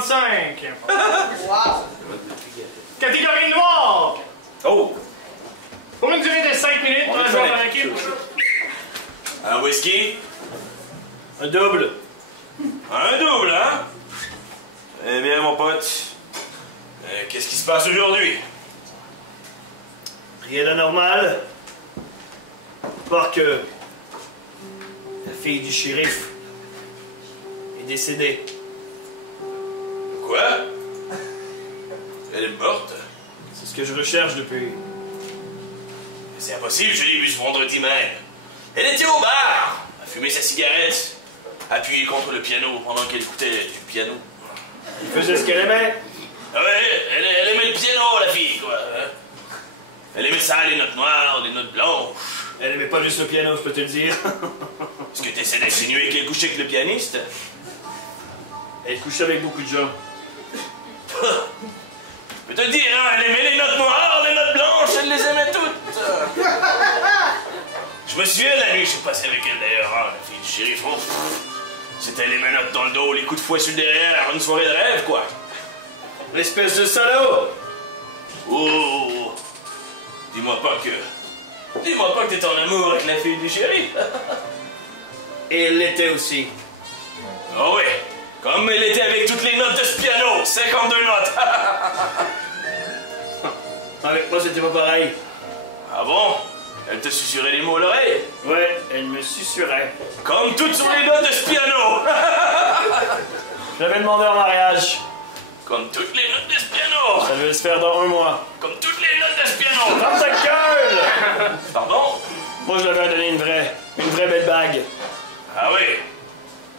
35. Wow! Catégorie noire. Oh! Pour une durée de 5 minutes, On on va est jouer prêt. en équipe. Un whisky? Un double. Un double, hein? Eh bien, mon pote, qu'est-ce qui se passe aujourd'hui? Rien d'anormal. Voir que la fille du shérif est décédée. Quoi? Elle est morte? C'est ce que je recherche depuis. C'est impossible, je l'ai vue ce vendredi même. Elle était au bar, a fumé sa cigarette, appuyée contre le piano pendant qu'elle écoutait du piano. Elle faisait ce qu'elle aimait. Ah ouais, elle aimait le piano, la fille, quoi. Hein? Elle aimait ça, les notes noires, les notes blanches. Elle aimait pas juste le piano, je peux te le dire. Est-ce que tu essaies d'insinuer qu'elle couchait avec le pianiste? Elle couchait avec beaucoup de gens. Je peux te dire, hein, elle aimait les notes noires, les notes blanches, elle les aimait toutes. Je me souviens de la nuit que je suis passé avec elle d'ailleurs, hein, la fille du shérif. Oh, c'était les menottes dans le dos, les coups de fouet sur le derrière, une soirée de rêve, quoi. L'espèce de salaud! Oh! Dis-moi pas que t'es en amour avec la fille du shérif. Et elle l'était aussi. Oh oui, comme elle était avec toutes les notes de ce piano, 52 notes. Avec moi, c'était pas pareil. Ah bon? Elle te susurrait les mots à l'oreille? Ouais, elle me susurrait. Comme toutes sur les notes de ce piano. Je l'avais demandé en mariage. Comme toutes les notes de ce piano. Ça devait se faire dans 1 mois. Comme toutes les notes de ce piano. Dans ta gueule! Pardon? Moi, je l'avais donné une vraie belle bague. Ah oui?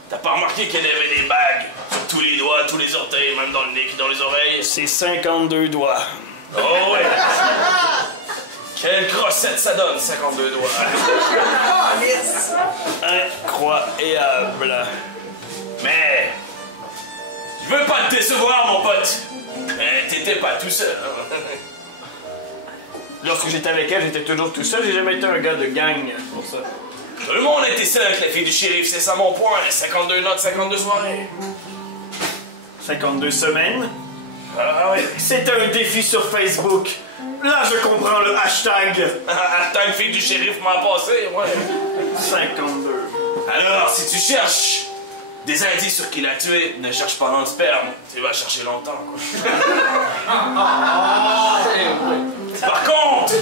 T'as pas remarqué qu'elle avait des bagues sur tous les doigts, tous les orteils, même dans le nez et dans les oreilles? C'est 52 doigts. Oh ouais! Quelle crossette ça donne, 52 doigts. Ah, yes! Incroyable. Mais... je veux pas te décevoir, mon pote. Mais t'étais pas tout seul, hein? Lorsque j'étais avec elle, j'étais toujours tout seul. J'ai jamais été un gars de gang pour ça. Tout le monde était seul avec la fille du shérif, c'est ça mon point. 52 notes, 52 soirées. 52 semaines. Ah oui. C'est un défi sur Facebook. Là, je comprends le hashtag. Hashtag fille du shérif m'a passé, ouais. 52. Alors, si tu cherches des indices sur qui l'a tué, ne cherche pas dans le sperme. Tu vas chercher longtemps, quoi. Par contre,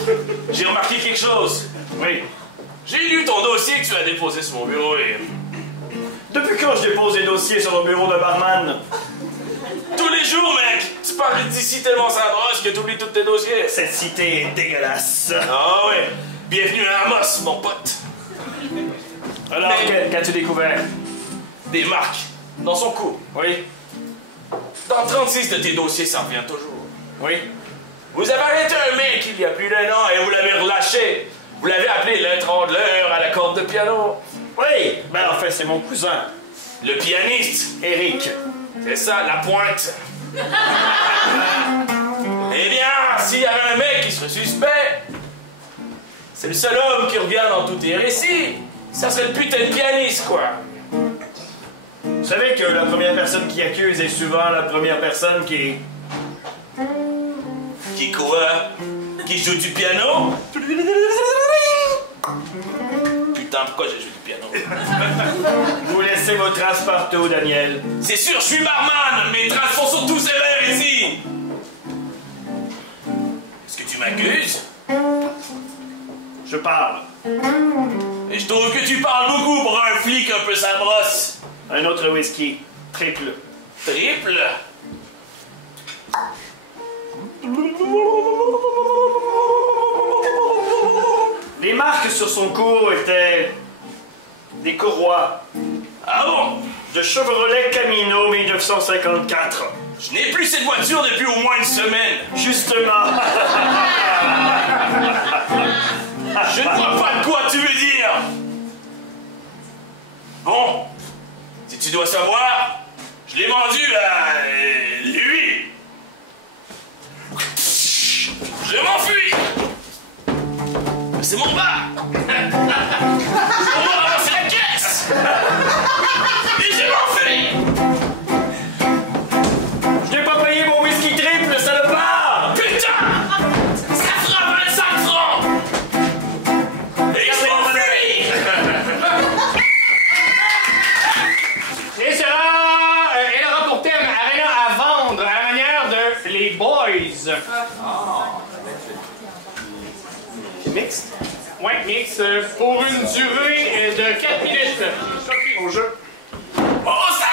j'ai remarqué quelque chose. Oui. J'ai lu ton dossier que tu as déposé sur mon bureau et... Depuis quand je dépose des dossiers sur le bureau de barman? tous les jours, mec! Tu pars d'ici tellement ça brosse que t'oublies tous tes dossiers. Cette cité est dégueulasse. Ah ouais. Bienvenue à Amos, mon pote. Alors, qu'as-tu découvert? Des marques dans son cou. Oui. Dans 36 de tes dossiers, ça revient toujours. Oui. Vous avez arrêté un mec il y a plus d'1 an et vous l'avez relâché. Vous l'avez appelé l'étrangleur à la corde de piano. Oui. Ben, en fait, c'est mon cousin. Le pianiste. Eric. C'est ça, la pointe. Eh bien, s'il y avait un mec qui serait suspect, c'est le seul homme qui revient dans tous tes récits. Ça serait le putain de pianiste, quoi. Vous savez que la première personne qui accuse est souvent la première personne qui... Qui quoi? Qui joue du piano? Putain, pourquoi j'ai joué du piano? Vous laissez vos traces partout, Daniel. C'est sûr, je suis barman! Mes traces sont sur tous ces verres ici! Est-ce que tu m'accuses? Je parle. Et je trouve que tu parles beaucoup pour un flic un peu sa brosse. Un autre whisky. Triple. Triple? Les marques sur son cou étaient des courroies Ah bon? de Chevrolet Camino 1954. Je n'ai plus cette voiture depuis au moins une semaine. Justement. Je ne vois pas de quoi tu veux dire. Bon, si tu dois savoir, je l'ai vendu à lui. Je m'enfuis. C'est mon bar. C'est pour moi ramasser la caisse. Et je m'enfuis. 15. Mixte? Ouais, mix pour une durée de 4 minutes. Au jeu. Mon sang!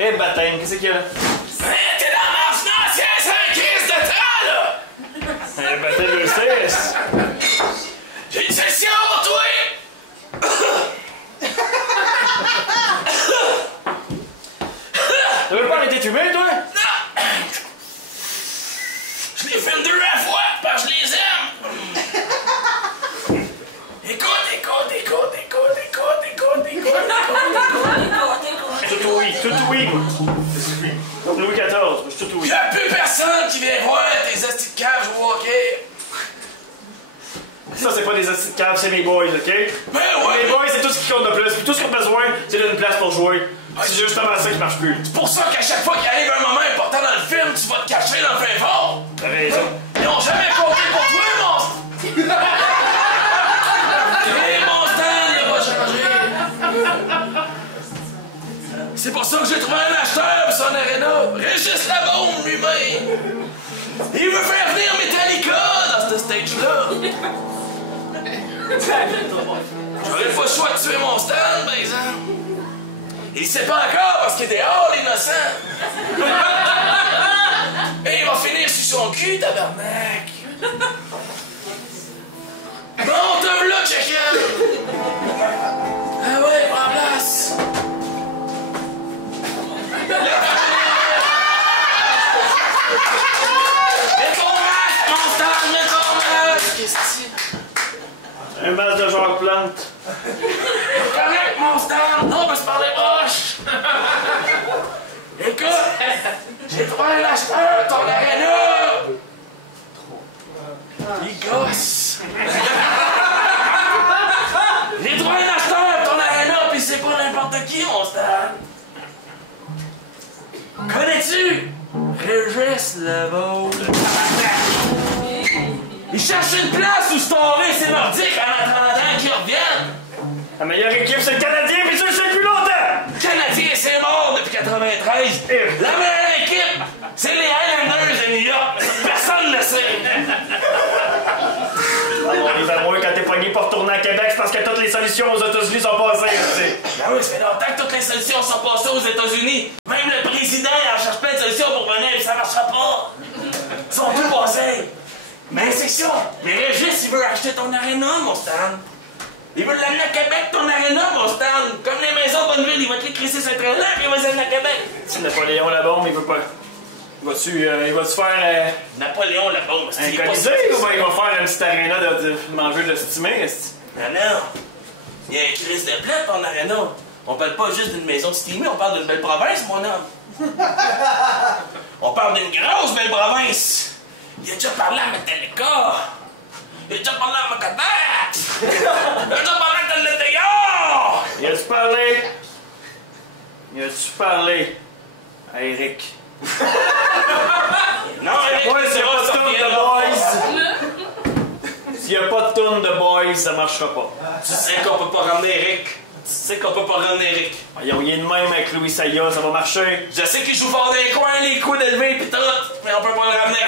Eh, baptême, qu'est-ce qu'il y a là? T'es dans ma financière, c'est un crise de temps, là! Eh, baptême, je le sais. J'ai une session pour toi! Tu veux pas arrêter de fumer, toi? Non! Je les filme 2 à la fois parce que je les aime! Écoute! Tout oui, tout oui. Louis XIV, je suis tout oui. Y'a plus personne qui vient voir tes hosties de cave jouer au hockey! Ça, c'est pas des hosties de cave, c'est mes boys, ok? Mais ouais! Les boys, c'est tout ce qui compte de plus. Puis tout ce qu'on a besoin, c'est d'une place pour jouer. C'est justement ça qui marche plus. C'est pour ça qu'à chaque fois qu'il arrive un moment important dans le film, tu vas te cacher dans le fin fond! T'as raison. Ils ont jamais compté pour toi, mon... Hey, mon stand, il va changer! C'est pour ça que j'ai trouvé un acheteur pour son arena! Régis Labaume, lui-même! Il veut faire venir Metallica dans ce stage-là! J'aurais pas le choix de tuer mon stand, par exemple! Il sait pas encore parce qu'il est dehors, l'innocent! Et il va finir sur son cul, tabarnak! Bon, te v'là, Jackal! Ah ouais, prends place! Mets ton masque, mon stand, mets ton masque! Qu'est-ce que c'est? Un masque de Jacques Plante. Correct, mon stand! Non, mais c'est par les roches! Écoute! J'ai trouvé un acheteur, ton arena! Il gosse! J'ai trouvé un acheteur, ton arena, pis c'est pas n'importe qui, mon stand! Connais-tu Régis Labaume? Il cherche une place où se tourner ses nordiques en attendant qu'ils reviennent! La meilleure équipe, c'est le Canadien, puis tu le sais depuis longtemps! Le Canadien, c'est mort depuis 93! La meilleure équipe, c'est les Islanders de New York! Personne ne le sait! Les amoureux, quand t'es pogné pour retourner à Québec, c'est parce que toutes les solutions aux États-Unis sont passées, tu sais. Ben oui, ça fait longtemps que toutes les solutions sont passées aux États-Unis. Même le président, il en cherche plein de solutions pour venir, mais ça marchera pas. Ils sont tous passés. Mais c'est ça. Mais Régis, il veut acheter ton aréna, mon stand. Il veut l'amener à Québec, ton aréna, mon stand. Comme les maisons de Bonneville, il va te les crisser sur un train-là, puis il va s'amener à Québec. Si Napoléon Labaume, il veut pas. Il va-tu faire Napoléon, la bombe, un colisée ou bien il va faire un petit aréna de manger de stimé? Non, non. Il y a un crise de plaie, ton aréna. On parle pas juste d'une maison steamée, on parle d'une belle province, mon homme. On parle d'une grosse belle province. Il a déjà parlé à Metallica. Il a déjà parlé à Macadac. Il a déjà parlé à Talentéa. Il a-tu parlé à Eric? Non, Eric, Ouais, s'il n'y a pas de tourne de boys. S'il n'y a pas de tourne de boys, ça marchera pas. Tu sais qu'on peut pas ramener Eric. Tu sais qu'on peut pas ramener Eric. Voyons, il est de même avec Louis Saya, ça va marcher. Je sais qu'il joue fort dans les coins, les coups d'élevés pis tout, mais on peut pas le ramener.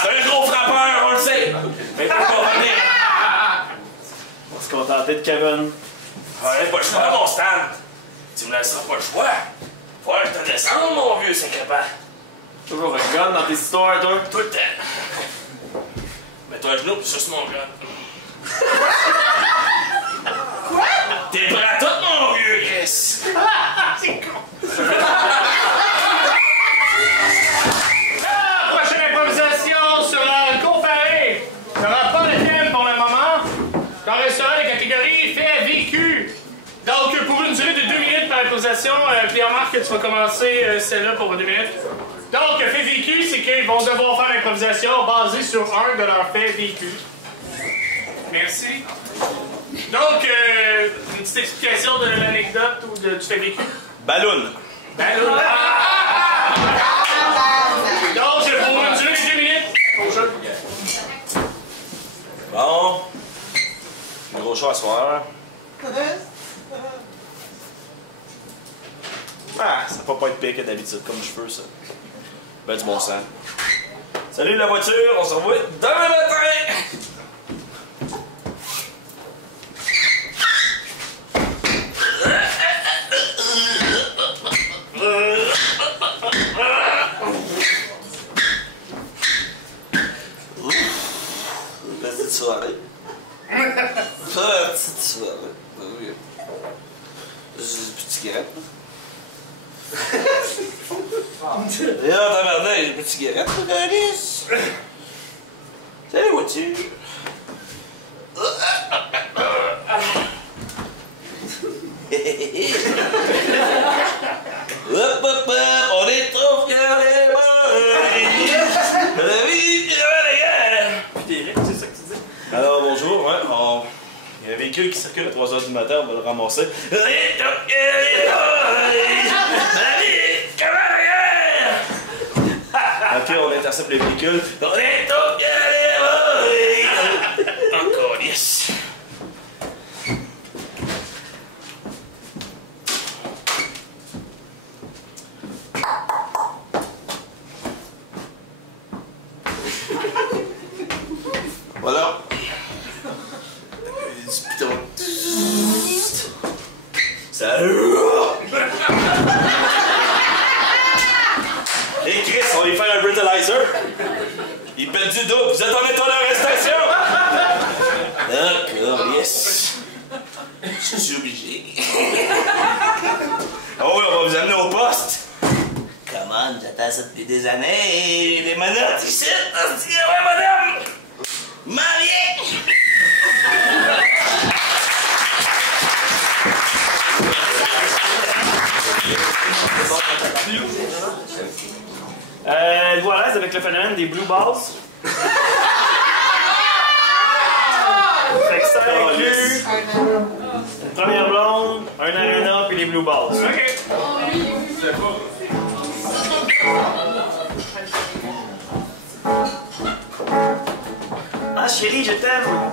C'est un gros frappeur, on le sait. Mais il peut pas revenir. On va se contenter de Kevin. Ouais, pas le choix, mon stand. Tu me laisseras pas le choix. Faut que je te descende, mon vieux sacrement. Toujours un gun dans tes histoires, toi. Tout le temps. Mets-toi à genoux pis suce mon gun. Quoi? T'es prêt à tout, mon vieux Chris? C'est con. La prochaine improvisation sera comparée. Ça n'aura pas le thème pour le moment. On restera la catégorie fait vécu. Donc, pour une durée de 2 minutes par improvisation, Pierre-Marc, tu vas commencer celle-là pour 2 minutes. Donc, fait vécu, c'est qu'ils vont devoir faire l'improvisation basée sur un de leurs faits vécus. Merci. Donc, une petite explication de l'anecdote ou du fait vécu. Balloon. Ballon. Donc, pour une durée de 2 minutes, au jeu. Bon. Gros choix à soir. Ah, ça va pas être pire que d'habitude, comme cheveux, ça. Ben du bon sens. Salut la voiture, on se revoit demain matin! Petite soirée. Petite soirée. Oui. J'ai plus de cigarette. Et là, tabarnak, j'ai plus de cigarette, Alice. Salut, la voiture. Hop, hop, hop, on est trop fiers, les boys. La vie, c'est ça que tu dis. Alors, bonjour, ouais, il y a un véhicule qui circule à 3h du matin, on va le ramasser. On est trop fiers, les boys. La vie, cavalier. Ok, on intercepte les véhicules. On est trop fiers, les boys. Encore, yes. Voilà. Putain. Salut. Et Chris, on va lui faire un breathalyzer. Il pète du double. Vous êtes en état d'arrestation. D'accord, yes. Je suis obligé. Oh oui, on va vous amener au poste. Comment, j'attends ça depuis des années. Les menottes ici. Ouais, madame. Marié! Voilà, c'est avec le phénomène des blue balls. Fait que ça inclut une première blonde, un arena puis les blue balls. OK. Ah chérie, je t'aime.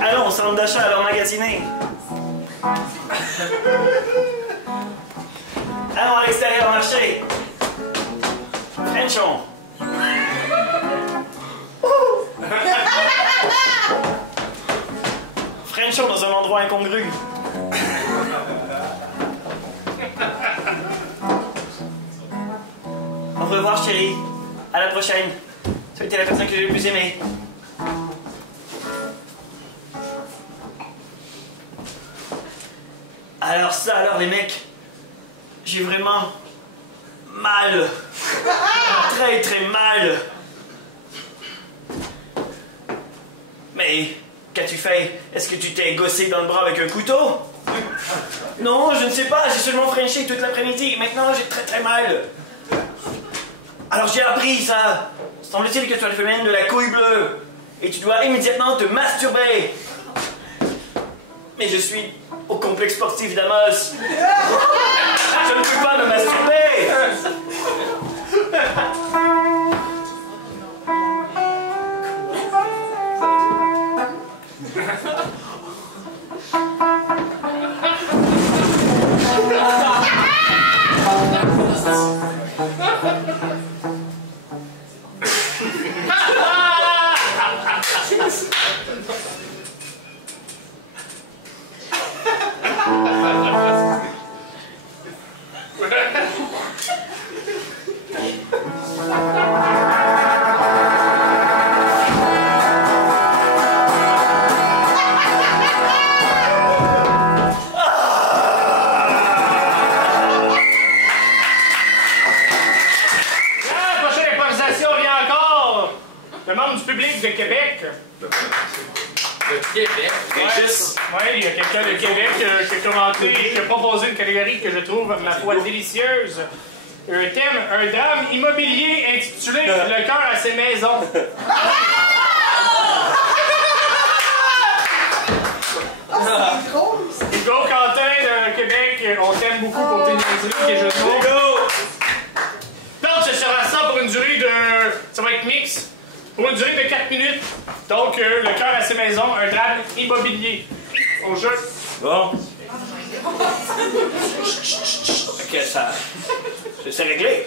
Allons au centre d'achat, alors magasiner. Allons à l'extérieur marcher. Frenchon. Frenchon dans un endroit incongru. Au revoir chérie. À la prochaine. Tu as été la personne que j'ai le plus aimée. Alors ça, alors les mecs, j'ai vraiment mal. Très très mal. Mais qu'as-tu fait? Est-ce que tu t'es gossé dans le bras avec un couteau? Non, je ne sais pas, j'ai seulement frenché toute l'après-midi. Maintenant, j'ai très très mal. Alors j'ai appris ça. Semble-t-il que tu as le phénomène de la couille bleue. Et tu dois immédiatement te masturber. Mais je suis au complexe sportif d'Amos. Je ne peux pas me masturber. de Québec. De Québec? Ouais, il y a quelqu'un de Québec qui a commenté et qui a proposé une catégorie que je trouve, ma foi, délicieuse. Un thème, un drame immobilier intitulé Le cœur à ses maisons. Hugo Quentin de Québec, on t'aime beaucoup pour tes niaiseries et je trouve. Donc, ce sera ça pour une durée de. Ça va être mix. Pour une durée de 4 minutes. Donc, le cœur à ses maisons, un drame immobilier. Au jeu. Bon. Ok, ça. C'est réglé.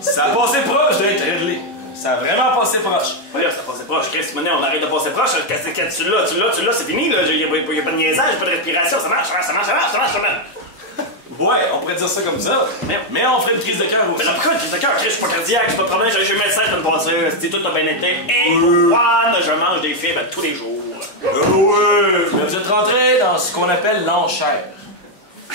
Ça a passé proche d'être réglé. Ça a vraiment passé proche. Oui, ça passait proche. Chris, maintenant, on arrête de passer proche. Quand tu l'as, c'est fini, là. Il n'y a pas de niaisage, pas de respiration. Ça marche. Ouais, on pourrait dire ça comme ça. Mais on ferait une crise de cœur aussi. Mais là, pourquoi une crise de cœur? Chris, je suis pas cardiaque, j'ai pas de problème. J'ai eu le médecin la semaine passée. C'était tout a bien été. Et Juan, je mange des fibres tous les jours. Ouais. Mais vous êtes rentré dans ce qu'on appelle l'enchère.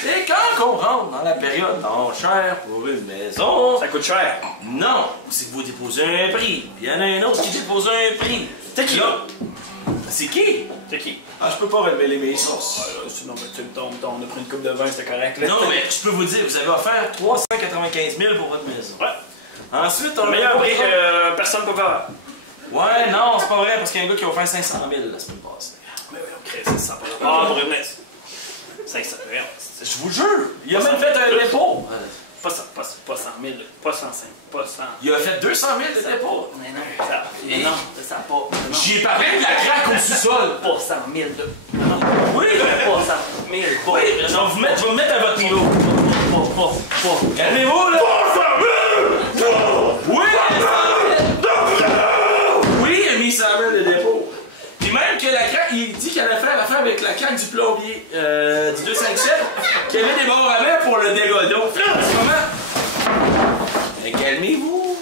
Et quand on rentre dans la période d'enchère pour une maison... Ça coûte cher. Non, c'est que vous déposez un prix. Il y en a un autre qui dépose un prix. C'est qui? Là. C'est qui? C'est qui? Ah, je peux pas révéler mes sources. Sinon, mais tu me tombes, on a pris une coupe de vin, c'était correct. Là. Non, mais je peux vous dire, vous avez offert 395 000 pour votre maison. Ouais. Ensuite, on Le meilleur prix que personne ne peut faire. Ouais, non, c'est pas vrai, parce qu'il y a un gars qui a offert 500 000 la semaine passée. Mais oui, on crée ça sans pas. Ah, pour une messe. 500 000. Je vous jure, il a même fait un dépôt. Pas 100 000, pas 105, pas 100. Il a fait 200 000 de dépôt. Mais non, ça pas. Non. J'y ai parlé de la craque au sous-sol. Pas 100 000, là. Non, Oui, pas 100 000. oui, je vais vous mettre à votre niveau. Pas. Calmez-vous, là. Oui, oui, il a mis 100 000 de dépôt. Puis même que la craque, il dit qu'elle allait faire l'affaire avec la craque du plombier du 257, qu'il y avait des morts à main pour le dégât d'eau. Là, en ce moment. Mais calmez-vous.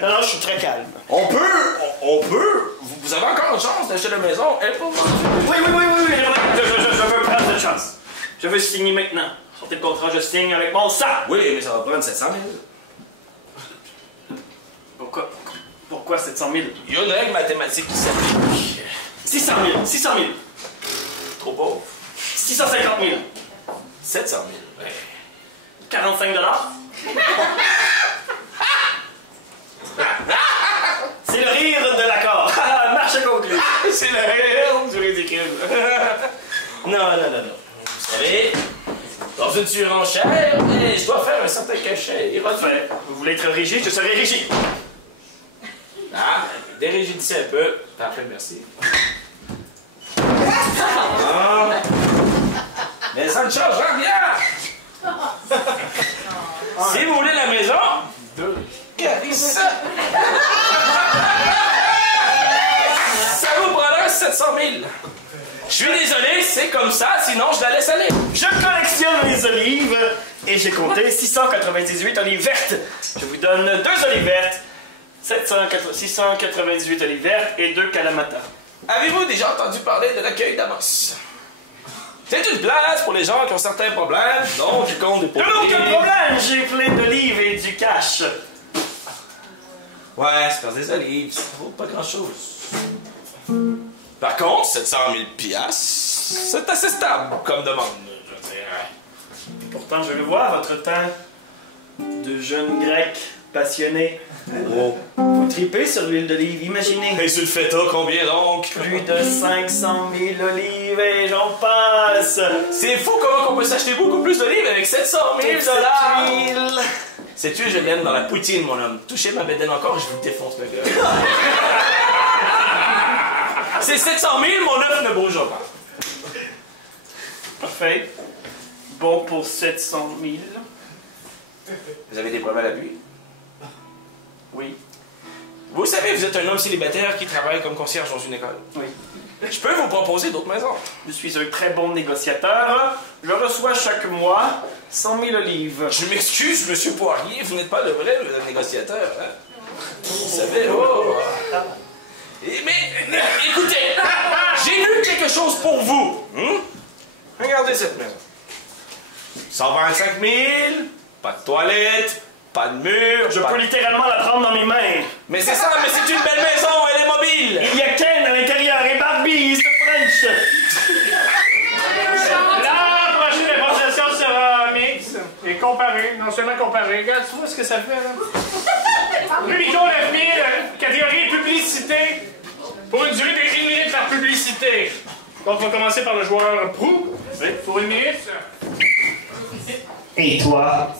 Non, je suis très calme. On peut. Vous avez encore une chance d'acheter la maison. Elle pas Oui, je veux prendre cette chance. Je veux signer maintenant. Sortez le contrat, je signe avec mon sang. Oui, mais ça va prendre 700 000. Pourquoi 700 000? Il y a une règle mathématique qui s'applique. 600 000. Trop pauvre. 650 000. 700 000. 45 $. C'est le rire de l'accord. Marche conclu. C'est le rire du ridicule. Non. Vous savez, dans une surenchère, je dois faire un certain cachet. Parfait. Vous voulez être rigide, je serai rigide. Ah, dérigidissez un peu. Parfait, merci. Ah. Mais ça ne changera rien. Si vous voulez la maison, regardez ça. Ça vous prendra 700 000. Je suis désolé, c'est comme ça, sinon je la laisse aller. Je collectionne les olives et j'ai compté 698 olives vertes. Je vous donne 2 olives vertes, 698 olives vertes et 2 Kalamata. Avez-vous déjà entendu parler de l'accueil d'Amos? C'est une place pour les gens qui ont certains problèmes, donc ils comptent des pauvres. Aucun problème, j'ai plein d'olives et du cash. Ouais, c'est parce des olives, ça vaut pas grand-chose. Par contre, 700 000 piastres, c'est assez stable comme demande, je veux dire. Pourtant, je veux voir votre teint de jeune grec passionné. Oh. Vous tripez sur l'huile d'olive, imaginez. Et sur le feta, combien donc? Plus de 500 000 olives et j'en passe. C'est fou comment on peut s'acheter beaucoup plus d'olives avec 700 000 $. Sais-tu, je l'aime dans la poutine, mon homme. Touchez ma bédaine encore, je vous défonce ma gueule. C'est 700 000, mon œuf ne bouge pas. Parfait. Bon pour 700 000. Vous avez des problèmes à l'appui? Oui. Vous savez, vous êtes un homme célibataire qui travaille comme concierge dans une école. Oui. Je peux vous proposer d'autres maisons. Je suis un très bon négociateur. Je reçois chaque mois 100 000 olives. Je m'excuse, monsieur Poirier, vous n'êtes pas le vrai négociateur. Hein? Vous savez, oh... Mais, écoutez, j'ai vu quelque chose pour vous. Regardez cette maison. 125 000, pas de toilette, pas de mur. Je peux littéralement la prendre dans mes mains. Mais c'est ça, mais c'est une belle maison, elle est mobile. Il y a Ken à l'intérieur et Barbie, c'est French. La prochaine démonstration sera mixte et comparée. Non seulement comparée. Regarde, tu vois ce que ça fait, là? Rubicon 9000, catégorie publicité, pour une durée de 1 minute par publicité. Donc, on va commencer par le joueur Prou. Oui. Pour 1 minute. Et toi,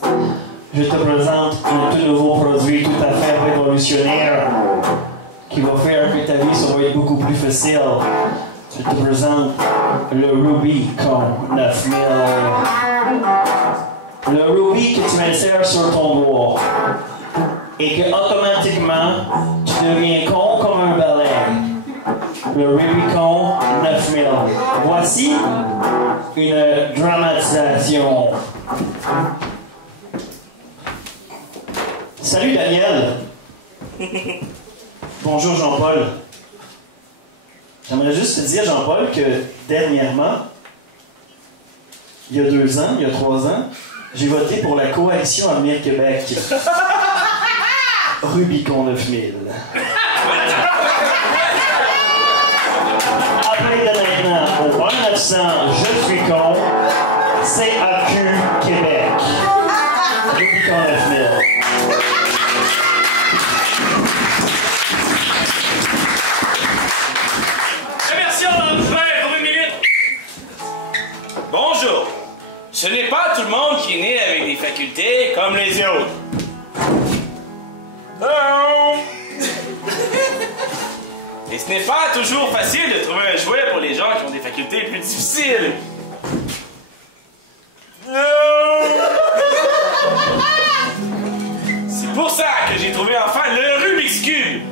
je te présente un tout nouveau produit tout à fait révolutionnaire qui va faire que ta vie ça va être beaucoup plus facile. Je te présente le Rubicon 9000. Le Ruby que tu insères sur ton doigt et que automatiquement tu deviens con comme un balai. Le Rubicon 9000. Voici une dramatisation. Salut Daniel. Bonjour Jean-Paul. J'aimerais juste te dire, Jean-Paul, que dernièrement, il y a 2 ans, il y a 3 ans, j'ai voté pour la coalition Avenir Québec. Rubicon 9000. Appelez dès maintenant au 1-900 Je suis con, CAQ Québec. Rubicon 9000. Bonjour. Ce n'est pas tout le monde qui est né avec des facultés comme les autres. Oh! Et ce n'est pas toujours facile de trouver un jouet pour les gens qui ont des facultés plus difficiles. C'est pour ça que j'ai trouvé enfin le Rubik's Cube,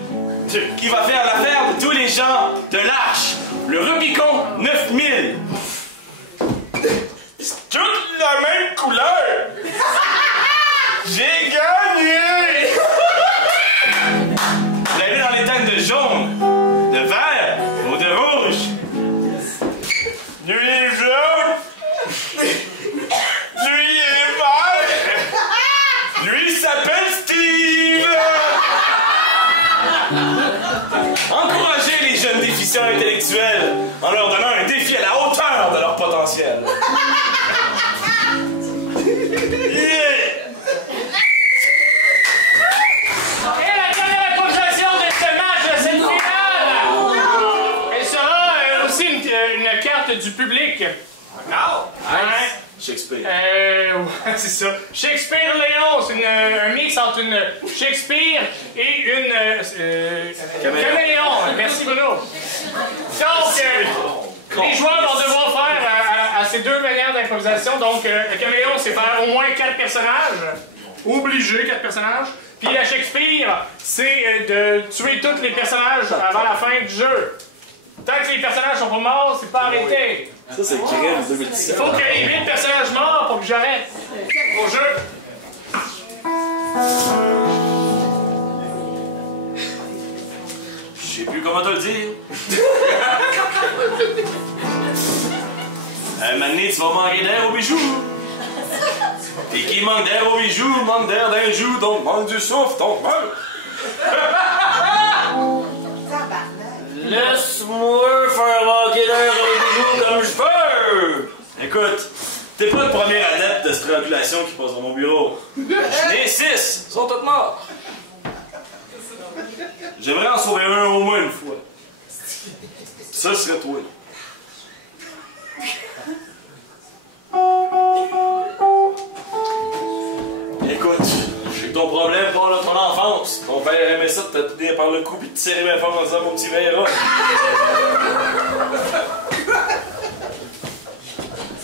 qui va faire l'affaire de tous les gens de l'Arche, le Rubicon 9000. C'est toute la même couleur! J'ai gagné! Vous l'avez dans les teintes de jaune, de vert ou de rouge. Lui est jaune. Lui est vert. Lui s'appelle Steve. Encouragez les jeunes déficients intellectuels en leur donnant un défi à la hauteur de leur potentiel. Du public. Non! Ouais. Shakespeare. Ouais, c'est ça. Shakespeare Léon, c'est un mix entre une Shakespeare et une caméléon. Merci Bruno. Donc, les joueurs vont devoir faire à ces 2 manières d'improvisation. Donc, le caméléon, c'est faire au moins 4 personnages. Obligé, 4 personnages. Puis la Shakespeare, c'est de tuer tous les personnages avant la fin du jeu. Tant que les personnages sont pas morts, c'est pas arrêté. Ça, c'est Crème 2017. Il faut qu'il y ait 8 personnages morts pour que j'arrête au jeu. Je sais plus comment te le dire. Un moment donné, tu vas manquer d'air au bijou. Et qui manque d'air au bijou, manque d'air d'un joue, donc manque du souffle, donc meurt. Laisse-moi faire manquer d'air au bijou comme je peux! Écoute, t'es pas le premier adepte de strangulation qui passe dans mon bureau. J'en ai 6, ils sont tous morts. J'aimerais en sauver un au moins une fois. Ça serait toi. Écoute, j'ai ton problème pour ton enfance. Ton père aimait ça de te tenir par le cou pis de te serrer bien fort en disant mon petit verra.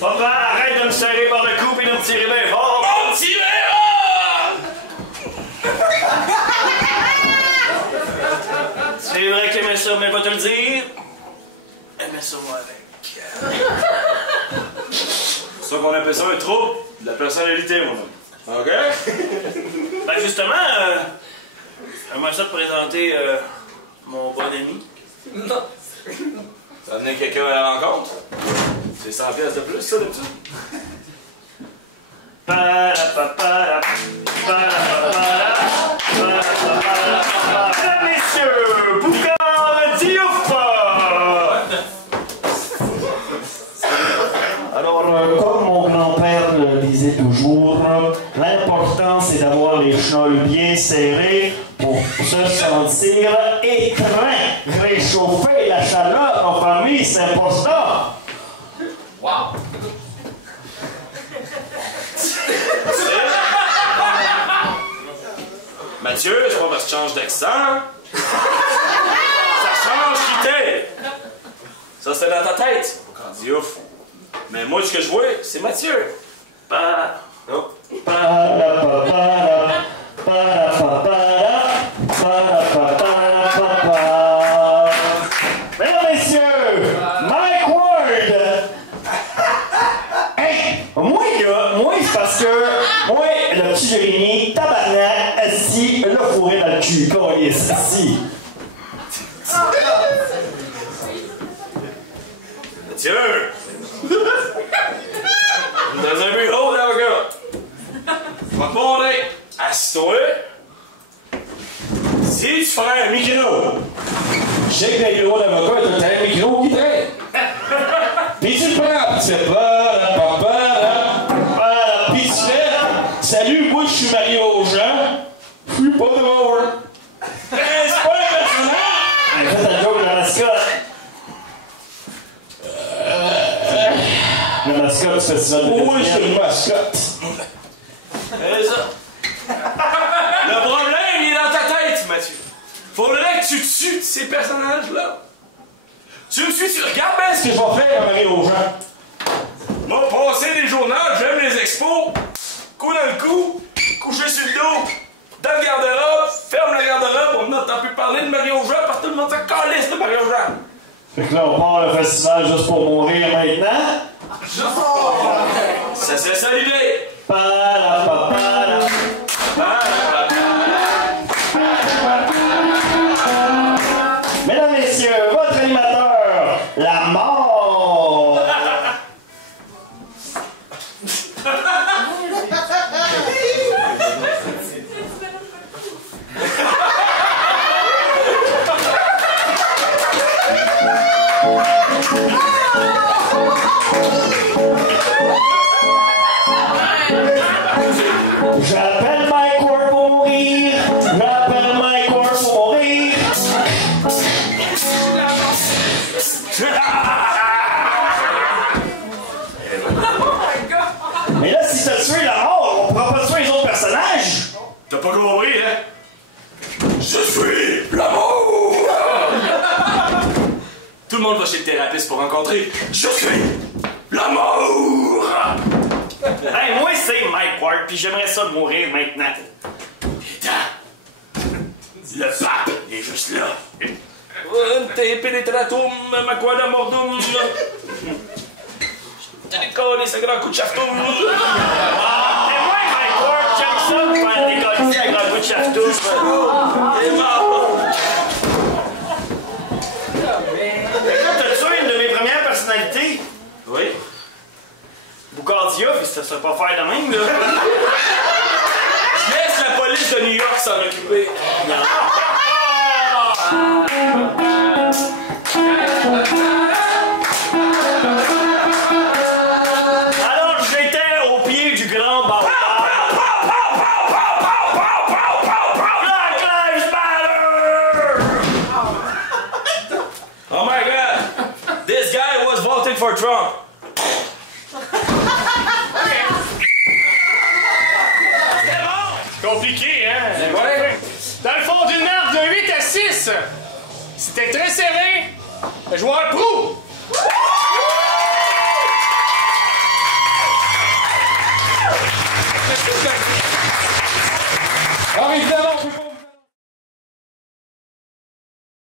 Papa, arrête de me serrer par le cou pis de me tirer bien fort. Mon petit verra! C'est vrai que t'aimais ça, mais va te le dire. Aimais ça moi avec. C'est ça qu'on appelle ça un trouble de la personnalité, mon homme. OK? Ben justement, j'aimerais ça te présenter mon bon ami. Non. Ça amené quelqu'un à la rencontre? C'est 100 pièces de plus, ça, d'habitude? Messieurs, Boucard Diouf! Alors, comme mon grand-père le disait toujours, l'important c'est d'avoir les chenolles bien serrées pour se sentir étreint. Réchauffer la chaleur en famille, c'est pas ça. Wow! Mathieu, c'est pas parce que tu changes d'accent. Ça change qui t'es. Ça, c'est dans ta tête. C'est pas quand dit ouf. Mais moi, ce que je vois, c'est Mathieu. Pas. Non. Mesdames, messieurs, Mike Ward! Hey, moi, là, c'est parce que, moi, le petit Jérémy, tabarnak, assis, le fourré dans le cul, câlisse, assis. Mathieu! Dans un bureau d'avocat. Va te demander, assis-toi. Si tu ferais un micro, je sais que les bureaux d'avocat, t'as un micro qui traîne. Puis tu le prends, tu fais puis tu fais, salut, moi je suis Mario Jean, je suis pas drôle. C'est pas un personnage! Fais ta joke de la mascotte. La mascotte, tu fais ça de Oui, c'est une mascotte. C'est ça. Le problème, il est dans ta tête, Mathieu. Faudrait que tu tues ces personnages-là. Tu me suis, tu regardes bien ce que je vais faire, Mario Jean. Moi, passer des journaux, j'aime les expos, coup dans le cou, coucher sur le dos, dans le garde-robe, ferme le garde-robe, on n'entend plus parler de Mario Jean parce que tout le monde se calisse de Mario Jean. Fait que là, on part le festival juste pour mourir maintenant. Ça, c'est ça l'idée. Mesdames, messieurs, votre animateur, la mort! J'appelle Mike Ward pour mourir. J'appelle Mike Ward pour mourir. Mais là, si t'as tué la mort, on pourra pas tuer les autres personnages. T'as pas compris, hein? Je suis l'amour! Tout le monde va chez le thérapeute pour rencontrer. Je suis l'amour! Hey, moi, c'est Mike Ward, puis j'aimerais ça mourir maintenant. Le pape est juste là. Te penetratum, maquada mordum. Décolle ce grand coup de chaftoum. Et moi, Mike Ward, j'aime ça, faire décoller un grand coup de chaftoum. T'es mort. Écoute, t'as tué une de mes premières personnalités? Oui. Boucardia, puis ça serait pas faire de même, là. Je laisse la police de New York s'en occuper. Alors, j'étais au pied du grand baobab. Black Lives Matter! Oh my God! This guy was voting for Trump. Compliqué, hein? Ouais. Dans le fond d'une note de 8 à 6, c'était très serré. Le joueur Prou